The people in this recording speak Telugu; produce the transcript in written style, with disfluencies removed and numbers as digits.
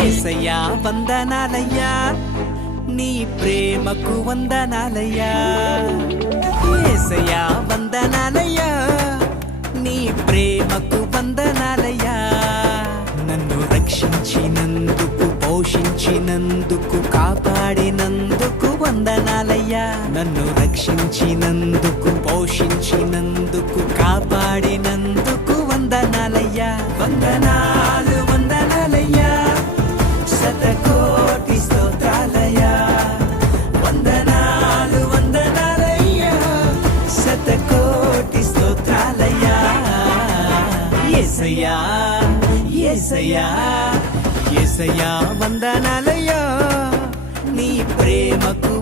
యేసయ్యా వందనాలయ్యా నీ ప్రేమకు వందనాలయ్యా యేసయ్యా వందనాలయ్యా నీ ప్రేమకు వందనాలయ్యా నన్ను రక్షించినందుకు పోషించినందుకు కాపాడినందుకు వందనాలయ్యా నన్ను రక్షించినందుకు పోషించినందుకు కాపాడినందుకు వందనాలయ్యా వందనాలు వందనాలయ్యా శతకోటి స్తోత్రాలయ్యా వందనాలు వందనాలయ్యా శతకోటి స్తోత్రాలయ్యా యేసయ్యా యేసయ్యా యేసయ్యా వందనాలయ్యా నీ ప్రేమకు